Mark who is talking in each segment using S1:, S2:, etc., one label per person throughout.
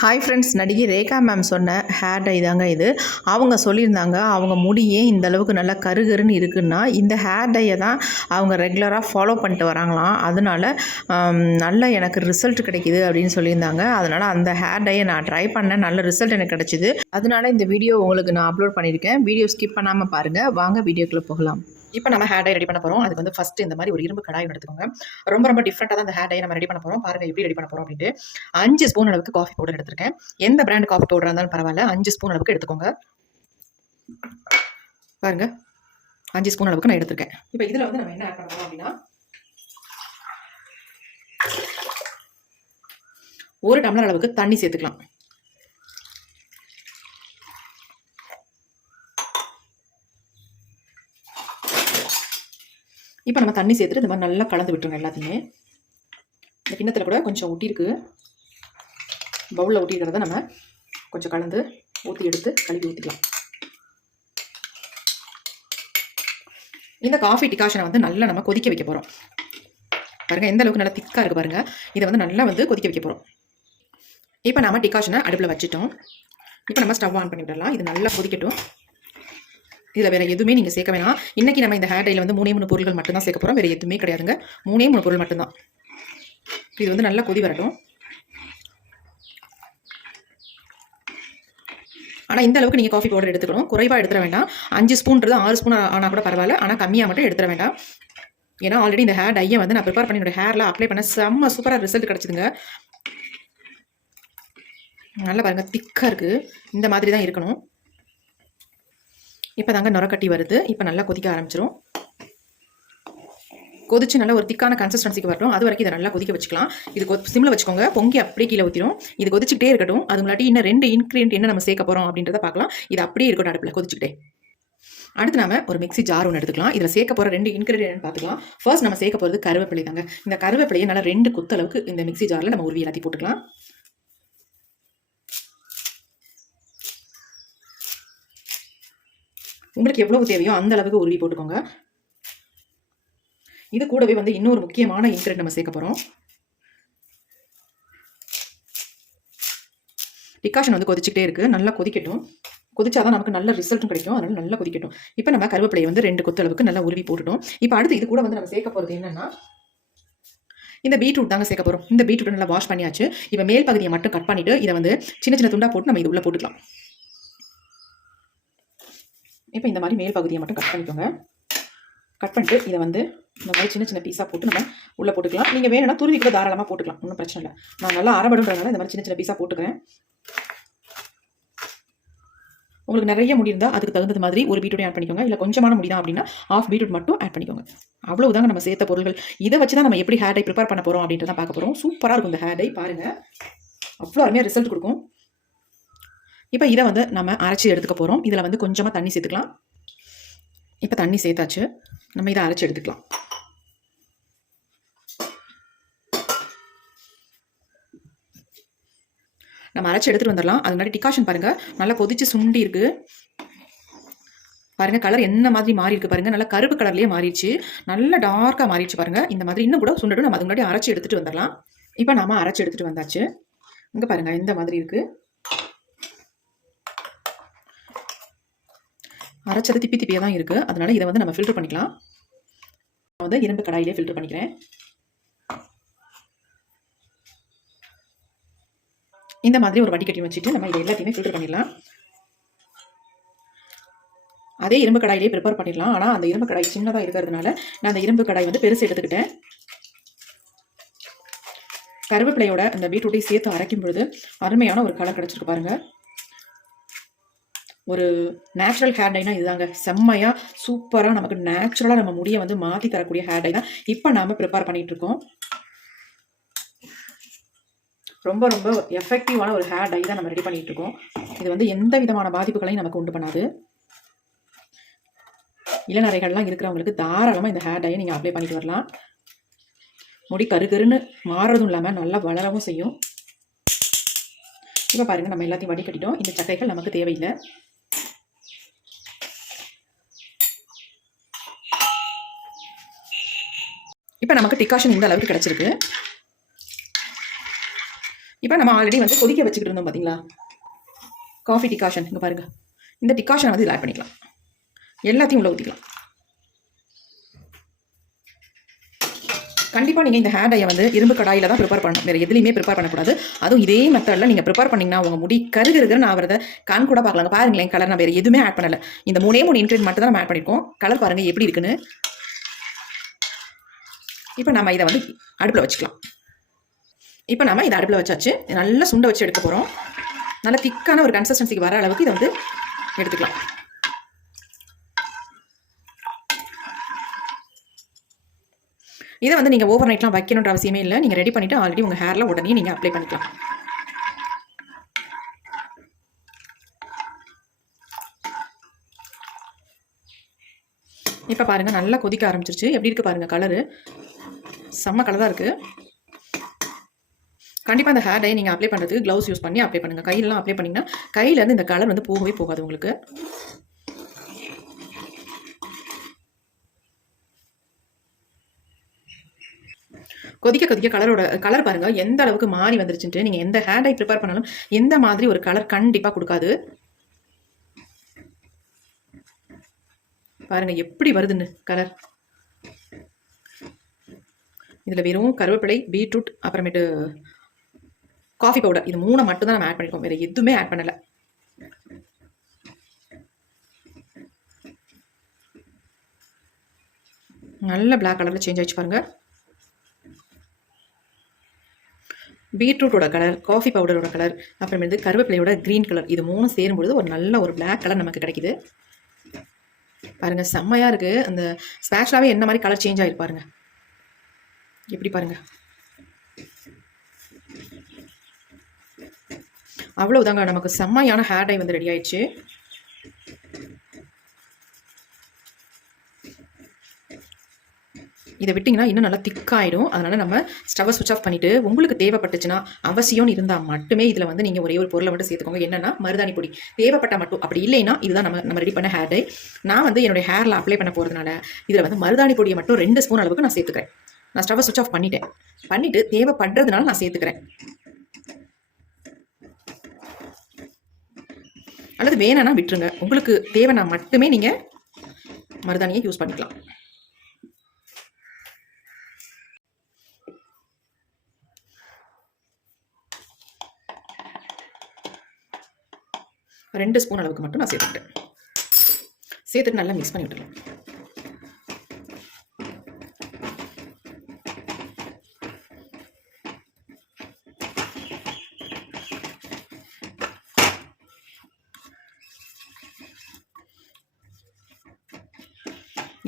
S1: Hi friends நடிகை Rekha ma'am சொன்ன hair dye தாங்க இது. அவங்க சொல்லியிருந்தாங்க அவங்க முடியே இந்த அளவுக்கு நல்லா கருகருன்னு இருக்குன்னா இந்த ஹேர் டையை தான் அவங்க ரெகுலராக ஃபாலோ பண்ணிட்டு வராங்களாம். அதனால் நல்ல எனக்கு ரிசல்ட் கிடைக்கிது அப்படின்னு சொல்லியிருந்தாங்க. அதனால் அந்த ஹேர் டையை நான் ட்ரை பண்ணேன். நல்ல ரிசல்ட் எனக்கு கிடச்சிது. அதனால் இந்த வீடியோ உங்களுக்கு நான் அப்லோட் பண்ணியிருக்கேன். வீடியோ ஸ்கிப் பண்ணாமல் பாருங்கள் வாங்க வீடியோக்குள்ளே போகலாம்.
S2: இப்போ நம்ம ஹேர் டை ரெடி பண்ண போகிறோம் அதுக்கு வந்து ஃபஸ்ட்டு இந்த மாதிரி ஒரு இரும்பு கடாய் எடுத்துக்கோங்க. ரொம்ப ரொம்ப டிஃப்ரெண்ட்டாக தான் இந்த ஹேர் டை நம்ம ரெடி பண்ண போகிறோம் பாருங்கள் எப்படி ரெடி பண்ண போகிறோம் அப்படின்ட்டு. அஞ்சு ஸ்பூன் அளவுக்கு காஃபி பவுடர் எடுத்திருக்கேன். எந்த பிராண்ட் காஃபி பவுடர் இருந்தாலும் பரவாயில்ல. அஞ்சு ஸ்பூன் அளவுக்கு எடுத்துக்கோங்க. பாருங்க. அஞ்சு ஸ்பூன் அளவுக்கு நான் எடுத்திருக்கேன். இப்போ இதில் வந்து நம்ம என்ன ஆட் பண்ண அப்படின்னா ஒரு டம்ளர் அளவுக்கு தண்ணி சேர்த்துக்கலாம். இப்போ நம்ம தண்ணி சேர்த்துட்டு இந்த மாதிரி நல்லா கலந்து விட்டுருங்க எல்லாத்தையுமே. இந்த கிண்ணத்தில் கூட கொஞ்சம் ஒட்டியிருக்கு. பவுலில் ஒட்டியிருக்கிறத நம்ம கொஞ்சம் கலந்து ஊற்றி எடுத்து கழுவி ஊற்றிக்கலாம் இந்த காஃபி டிகாஷனை வந்து நல்லா நம்ம கொதிக்க வைக்க போகிறோம் பாருங்கள் எந்த அளவுக்கு நல்லா திக்காக இருக்குது பாருங்கள் இதை வந்து நல்லா வந்து கொதிக்க வைக்க போகிறோம் இப்போ நம்ம டிகாஷனை அடுப்பில் வச்சுட்டோம். இப்போ நம்ம ஸ்டவ் ஆன் பண்ணிவிடலாம் இது நல்லா கொதிக்கட்டும். இதில் வேறு எதுவுமே நீங்கள் சேர்க்க வேணாம். இன்றைக்கி நம்ம இந்த ஹேர் டையில் வந்து மூணே மூணு பொருள்கள் மட்டும்தான் சேர்க்க போகிறோம் வேறு எதுவுமே கிடையாதுங்க. மூணே மூணு பொருள் மட்டும்தான். இது வந்து நல்லா கொதி வரட்டும். ஆனால் இந்த அளவுக்கு நீங்கள் காஃபி பவுடர் எடுத்துக்கணும். குறைவாக எடுத்துட வேண்டாம். அஞ்சு ஸ்பூன்றது ஆறு ஸ்பூன் ஆனால் கூட பரவாயில்ல. ஆனால் கம்மியாக மட்டும் எடுத்துட வேண்டாம். ஏன்னா ஆல்ரெடி இந்த ஹேர் டையை வந்து நான் ப்ரிப்பேர் பண்ணி என்னோடய ஹேரில் அப்ளை பண்ண செம்ம சூப்பராக ரிசல்ட் கிடச்சிதுங்க. நல்லா பாருங்கள் திக்காக இருக்குது இந்த மாதிரி தான் இருக்கணும். இப்போ தாங்க நுரக்கட்டி வருது. இப்போ நல்லா கொதிக்க ஆரம்பிச்சிரும். கொதிச்சு நல்லா ஒரு திக்கான கன்சிஸ்டன்சிக்கு வரட்டும். அது வரைக்கும் இதை நல்லா கொதிக்க வச்சுக்கலாம். இது சிம்மில் வச்சுக்கோங்க. பொங்கி அப்படியே கீழே ஊற்றிடும் இது கொதிச்சுக்கிட்டே இருக்கட்டும். அது முன்னாடி இன்னும் ரெண்டு இன்க்ரீடியன்ட் என்ன நம்ம சேர்க்க போகிறோம் அப்படின்றத பார்க்கலாம். இது அப்படியே இருக்கட்டும் அடுப்பில் கொதிச்சுக்கிட்டே. அடுத்து நம்ம ஒரு மிக்சி ஜார் ஒன்று எடுத்துக்கலாம். இதில் சேர்க்க போகிற ரெண்டு இன்க்ரீடியன்ட் பார்த்துக்கலாம். ஃபர்ஸ்ட் நம்ம சேர்க்க போகிறது கருவேப்பிலை தாங்க. இந்த கருவேப்பிலையை நல்லா ரெண்டு குத்தளவுக்கு இந்த மிக்ஸி ஜாரில் நம்ம உருவி எல்லாத்தையும் போட்டுக்கலாம். உங்களுக்கு எவ்வளவு தேவையோ அந்த அளவுக்கு உருவி போட்டுக்கோங்க. இது கூடவே வந்து இன்னொரு முக்கியமான இன்க்ரெட் நம்ம சேர்க்க போகிறோம் டிகாஷன் வந்து கொதிச்சுக்கிட்டே இருக்குது நல்லா கொதிக்கட்டும். கொதிச்சாதான் நமக்கு நல்ல ரிசல்ட்டும் கிடைக்கும். அதனால நல்லா கொதிக்கட்டும். இப்போ நம்ம கருவேப்பிலையை வந்து ரெண்டு கொத்து அளவுக்கு நல்லா உருவி போட்டுட்டோம். இப்போ அடுத்து இது கூட வந்து நம்ம சேர்க்க போகிறது என்னென்னா இந்த பீட்ரூட் தாங்க சேர்க்க போகிறோம் இந்த பீட்ரூட் நல்லா வாஷ் பண்ணியாச்சு. இப்போ மேல் பகுதியை மட்டும் கட் பண்ணிவிட்டு இதை வந்து சின்ன சின்ன துண்டாக போட்டு நம்ம இது உள்ளே போட்டுக்கலாம். இப்போ இந்த மாதிரி மேல் பகுதியை மட்டும் கட் பண்ணிக்கோங்க. கட் பண்ணிட்டு இதை வந்து இந்த மாதிரி சின்ன சின்ன பீஸாக போட்டு நம்ம உள்ளே போட்டுக்கலாம். நீங்கள் வேணும்னா துருவி கூட தாராளமாக போட்டுக்கலாம். ஒன்றும் பிரச்சனை இல்லை. நான் நல்லா அரைபடுன்றதுனால இந்த மாதிரி சின்ன சின்ன பீஸாக போட்டுக்கிறேன். உங்களுக்கு நிறைய முடி இருந்தால் அதுக்கு தகுந்த மாதிரி ஒரு பீட்ரூட் ஆட் பண்ணிக்கோங்க. இல்லை கொஞ்சமான முடி தான் அப்படின்னா ஆஃப் பீட்ரூட் மட்டும் ஆட் பண்ணிக்கோங்க. அவ்வளோதாங்க நம்ம சேர்த்த பொருள்கள். இதை வச்சு தான் நம்ம எப்படி ஹேர் டை ப்ரிப்பேர் பண்ண போகிறோம் அப்படின்றத பார்க்க போகிறோம் சூப்பராக இருக்கும் இந்த ஹேர் டை பாருங்கள் அவ்வளோ அருமையாக ரிசல்ட் கொடுக்கும். இப்போ இதை வந்து நம்ம அரைச்சி எடுத்துக்க போகிறோம் இதில் வந்து கொஞ்சமாக தண்ணி சேர்த்துக்கலாம். இப்போ தண்ணி சேர்த்தாச்சு. நம்ம இதை அரைச்சி எடுத்துக்கலாம். நம்ம அரைச்சி எடுத்துகிட்டு வந்துடலாம். அது முன்னாடி டிகாஷன் பாருங்கள் நல்லா கொதிச்சு சுண்டி இருக்கு. பாருங்க கலர் என்ன மாதிரி மாறி இருக்கு பாருங்க. நல்லா கருப்பு கலர்லயே மாறிடுச்சு. நல்லா டார்க்காக மாறிடுச்சு பாருங்க. இந்த மாதிரி இன்னும் கூட சுண்டட்டும் நம்ம அது முன்னாடி அரைச்சி எடுத்துட்டு வந்துடலாம். இப்போ நாம அரைச்சி எடுத்துட்டு வந்தாச்சு. இங்க பாருங்க இந்த மாதிரி இருக்கு. அரைச்சது திப்பி திப்பியாக தான் இருக்குது அதனால் இதை வந்து நம்ம ஃபில்டர் பண்ணிக்கலாம். நான் வந்து இரும்பு கடாயிலே ஃபில்டர் பண்ணிக்கிறேன். இந்த மாதிரி ஒரு வடிகட்டி வச்சுட்டு நம்ம இதை எல்லாத்தையுமே ஃபில்டர் பண்ணிடலாம். அதே இரும்பு கடாயிலே ப்ரிப்பேர் பண்ணிடலாம். ஆனால் அந்த இரும்பு கடாய் சின்னதாக இருக்கிறதுனால நான் அந்த இரும்பு கடாய் வந்து பெருசு எடுத்துக்கிட்டேன். கருவேப்பிலையோட அந்த பீட்ரூட்டை சேர்த்து அரைக்கும் பொழுது அருமையான ஒரு கலர் கிடச்சிருக்கு பாருங்கள் ஒரு நேச்சுரல் ஹேர் டைனா இதுதாங்க. செம்மையாக சூப்பராக நமக்கு நேச்சுரலாக நம்ம முடியை வந்து மாற்றி தரக்கூடிய ஹேர் டை தான் இப்போ நாம் ப்ரிப்பேர் பண்ணிகிட்ருக்கோம் இருக்கோம் ரொம்ப ரொம்ப எஃபெக்டிவான ஒரு ஹேர் டை தான் நம்ம ரெடி பண்ணிகிட்ருக்கோம் இருக்கோம் இது வந்து எந்த விதமான பாதிப்புகளையும் நமக்கு உண்டு பண்ணாது. இளநரைகள்லாம் இருக்கிறவங்களுக்கு தாராளமாக இந்த ஹேர் டையை நீங்கள் அப்ளை பண்ணிட்டு வரலாம். முடி கருகருன்னு மாறுறதும் இல்லாமல் நல்லா வளரவும் செய்யும். இப்போ பாருங்கள் நம்ம எல்லாத்தையும் வடிகட்டிட்டோம். இந்த சக்கைகள் நமக்கு தேவையில்லை. இப்போ நமக்கு டிகாஷன் இந்த அளவுக்கு கிடச்சிருக்கு. இப்போ நம்ம ஆல்ரெடி வந்து கொதிக்க வச்சுக்கிட்டு இருந்தோம் பார்த்தீங்களா காஃபி டிகாஷன் இங்கே பாருங்கள் இந்த டிகாஷனை வந்து இதில் ஆட் பண்ணிக்கலாம். எல்லாத்தையும் உள்ள ஊற்றிக்கலாம் கண்டிப்பாக நீங்கள் இந்த ஹேர் டையை வந்து இரும்பு கடாயில் தான் ப்ரிப்பேர் பண்ணணும். வேறு எதுலையுமே ப்ரிப்பேர் பண்ணக்கூடாது. அதுவும் இதே மெத்தடில் நீங்கள் ப்ரிப்பேர் பண்ணிங்கன்னா உங்கள் முடி கருகருன்னு ஆகிறத கண் கூட பார்க்கலாங்க பாருங்களேன் கலர் நான் வேறு எதுவுமே ஆட் பண்ணல. இந்த மூணே மூணு இன்க்ரீடியன்ட் மட்டும் தான் நம்ம ஆட் பண்ணியிருக்கோம். கலர் பாருங்கள் எப்படி இருக்குன்னு. இப்போ நம்ம இதை வந்து அடுப்பில் வச்சுக்கலாம். இப்போ நம்ம இதை அடுப்பில் வச்சாச்சு. நல்லா சுண்டை வச்சு எடுக்க போகிறோம் நல்லா திக்கான ஒரு கன்சிஸ்டன்சிக்கு வர அளவுக்கு இதை வந்து எடுத்துக்கலாம். இதை வந்து நீங்கள் ஓவர் நைட்லாம் வைக்கணுன்ற அவசியமே இல்லை. நீங்கள் ரெடி பண்ணிவிட்டு ஆல்ரெடி உங்கள் ஹேரில் உடனே நீங்கள் அப்ளை பண்ணிக்கலாம். இப்போ பாருங்கள் நல்லா கொதிக்க ஆரம்பிச்சிருச்சு. எப்படி இருக்குது பாருங்கள் கலரு செம்ம கலராக இருக்குது கண்டிப்பாக இந்த ஹேர் டை நீங்கள் அப்ளை பண்ணுறதுக்கு க்ளவுஸ் யூஸ் பண்ணி அப்ளை பண்ணுங்கள் கையிலலாம் அப்ளை பண்ணிங்கன்னா கையிலேருந்து இந்த கலர் வந்து போகவே போகாது உங்களுக்கு. கொதிக்க கொதிக்க கலரோட கலர் பாருங்க. எந்த அளவுக்கு மாறி வந்துருச்சுன்ட்டு நீங்கள் எந்த ஹேர் டை ப்ரிப்பேர் பண்ணாலும் எந்த மாதிரி ஒரு கலர் கண்டிப்பாக கொடுக்காது. பாருங்க எப்படி வருதுன்னு கலர் இதில் வெறும் கருவேப்பிலை பீட்ரூட் அப்புறமேட்டு காஃபி பவுடர் இது மூணை மட்டும் தான் நம்ம ஆட் பண்ணியிருக்கோம் வேறு எதுவுமே ஆட் பண்ணலை. நல்ல பிளாக் கலரில் சேஞ்ச் ஆகிடுச்சு பாருங்க. பீட்ரூட்டோட கலர் காஃபி பவுடரோட கலர் அப்புறமேட்டு கருவேப்பிலையோட க்ரீன் கலர் இது மூணும் சேரும்பொழுது ஒரு நல்ல ஒரு பிளாக் கலர் நமக்கு கிடைக்குது. பாருங்க செம்மையாக இருக்குது அந்த ஸ்பேஷலாகவே என்ன மாதிரி கலர் சேஞ்ச் ஆகிருப்பாருங்க எப்படி பாருங்க. அவ்வளவுதாங்க நமக்கு செம்மையான ஹேர் டை வந்து ரெடி ஆயிடுச்சு. இதை விட்டிங்கன்னா இன்னும் நல்லா திக்காயிடும் அதனால் நம்ம ஸ்டவ்வை சுவிச் ஆஃப் பண்ணிவிட்டு உங்களுக்கு தேவைப்பட்டுச்சுன்னா அவசியம்னு இருந்தால் மட்டுமே இதில் வந்து நீங்கள் ஒரே ஒரு பொருளை மட்டும் சேர்த்துக்கோங்க. என்னென்னா மருதாணி பொடி. தேவைப்பட்ட மட்டும். அப்படி இல்லைன்னா இதுதான் நம்ம நம்ம ரெடி பண்ண ஹேர் டை நான் வந்து என்னுடைய ஹேரில் அப்ளை பண்ண போகிறதுனால இதில் வந்து மருதாணி பொடியை மட்டும் ரெண்டு ஸ்பூன் அளவுக்கு நான் சேர்த்துக்கிறேன். நான் ஸ்டவ்வை சுவிச் ஆஃப் பண்ணிட்டேன். பண்ணிவிட்டு தேவைப்படுறதுனால நான் சேர்த்துக்கிறேன். அல்லது வேணான்னா விட்டுருங்க. உங்களுக்கு தேவைன்னா மட்டுமே நீங்கள் மருதாணியை யூஸ் பண்ணிக்கலாம். ரெண்டு ஸ்பூன் அளவுக்கு மட்டும் நான் சேர்த்துக்கிட்டேன். சேர்த்துட்டு நல்லா மிக்ஸ் பண்ணி விட்டுருக்கேன்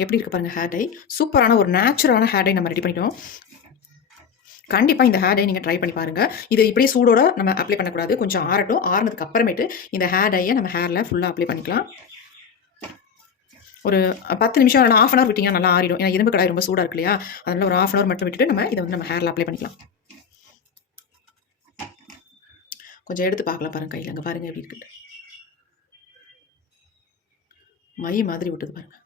S2: எப்படி இருக்குது பாருங்கள் ஹேர் டை சூப்பரான ஒரு நேச்சுரலான ஹேர் டை நம்ம ரெடி பண்ணிட்டோம். கண்டிப்பாக இந்த ஹேர் டை நீங்கள் ட்ரை பண்ணி பாருங்கள் இது இப்படியே சூடோட நம்ம அப்ளை பண்ணக்கூடாது. கொஞ்சம் ஆறட்டும். ஆறுனதுக்கு அப்புறமேட்டு இந்த ஹேர் டையை நம்ம ஹேரில் ஃபுல்லாக அப்ளை பண்ணிக்கலாம். ஒரு பத்து நிமிஷம் இல்லை ஆஃப் அன் ஹவர் விட்டிங்கன்னா நல்லா ஆறிடும். ஏன்னா இரும்பு கடாய் ரொம்ப சூடாக இருக்கு இல்லையா? அதனால ஒரு ஆஃப் அன் ஹவர் மட்டும் விட்டுட்டு நம்ம இதை வந்து நம்ம ஹேரில் அப்ளை பண்ணிக்கலாம். கொஞ்சம் எடுத்து பார்க்கலாம் பாருங்கள் கையில். அங்கே பாருங்கள் எப்படி இருக்குது மை மாதிரி விட்டுது பாருங்கள்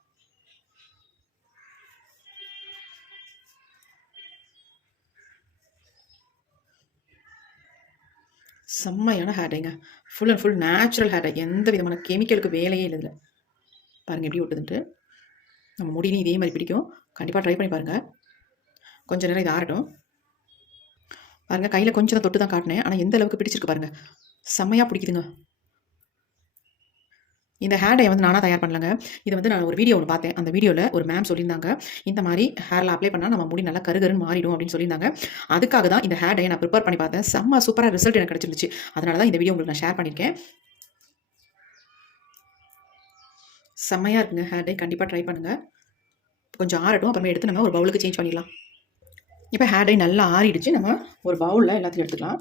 S2: செம்மையான hair டைங்க. Full and full natural hair dye எந்த விதமான கெமிக்கலுக்கு வேலையே இல்லை இதில். பாருங்கள் எப்படி விட்டுதுன்ட்டு நம்ம முடியும் இதே மாதிரி பிடிக்கும். கண்டிப்பாக ட்ரை பண்ணி பாருங்கள் கொஞ்சம் நேரம் இது ஆறட்டும். பாருங்கள் கையில் கொஞ்சம் தான் தொட்டு தான் காட்டினேன். ஆனால் எந்த அளவுக்கு பிடிச்சிருக்கு பாருங்கள் செம்மையாக பிடிக்குதுங்க. இந்த ஹேர் டை வந்து நானாக தயார் பண்ணலங்க. இது வந்து நான் ஒரு வீடியோ ஒன்று பார்த்தேன். அந்த வீடியோவில் ஒரு மேம் சொல்லியிருந்தாங்க இந்த மாதிரி ஹேரில் அப்ளை பண்ணால் நம்ம முடி நல்லா கருகருன்னு மாறிடும் அப்படின்னு சொல்லியிருந்தாங்க. அதுக்காக தான் இந்த ஹேர் டையை நான் ப்ரிப்பேர் பண்ணி பார்த்தேன். செம்ம சூப்பராக ரிசல்ட் எனக்கு கிடச்சிருந்துச்சு. அதனால தான் இந்த வீடியோ உங்களுக்கு நான் ஷேர் பண்ணியிருக்கேன். செம்மையாக இருக்குங்க ஹேர் டை கண்டிப்பாக ட்ரை பண்ணுங்கள் கொஞ்சம் ஆறட்டும். அப்புறமே எடுத்து நம்ம ஒரு பவுலுக்கு சேஞ்ச் பண்ணிடலாம். இப்போ ஹேர் டை நல்லா ஆறிடுச்சு. நம்ம ஒரு பவுலில் எல்லாத்தையும் எடுத்துக்கலாம்.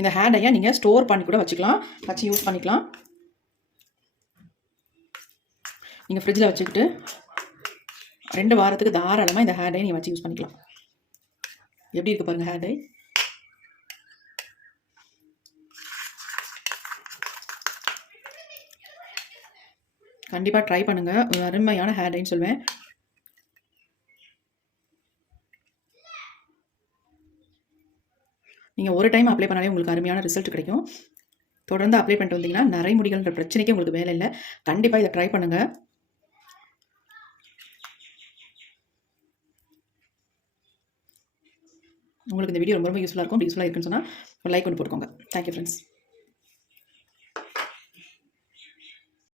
S2: இந்த ஹேண்டையை நீங்கள் ஸ்டோர் பண்ணி கூட வச்சுக்கலாம். வச்சு யூஸ் பண்ணிக்கலாம். நீங்கள் ஃப்ரிட்ஜில் வச்சுக்கிட்டு ரெண்டு வாரத்துக்கு தாராளமாக இந்த ஹேர் டை நீங்கள் வச்சு யூஸ் பண்ணிக்கலாம். எப்படி இருக்கு பாருங்கள் ஹேர் டை கண்டிப்பாக ட்ரை பண்ணுங்கள் அருமையான ஹேர் டைன்னு சொல்வேன். நீங்கள் ஒரு டைம் அப்ளை பண்ணாலே உங்களுக்கு அருமையான ரிசல்ட் கிடைக்கும். தொடர்ந்து அப்ளை பண்ணிட்டு வந்தீங்கன்னா நிறைய முடிகள்ன்ற பிரச்சனைக்கே உங்களுக்கு வேலை இல்லை. கண்டிப்பாக இதை ட்ரை பண்ணுங்கள் உங்களுக்கு இந்த வீடியோ ரொம்ப ரொம்ப யூஸ்ஃபுல்லாக இருக்கும். யூஸ்ஃபுல்லாக இருக்குன்னு சொன்னால் ஒரு லைக் ஒன்று போட்டுக்கோங்க. Thank you friends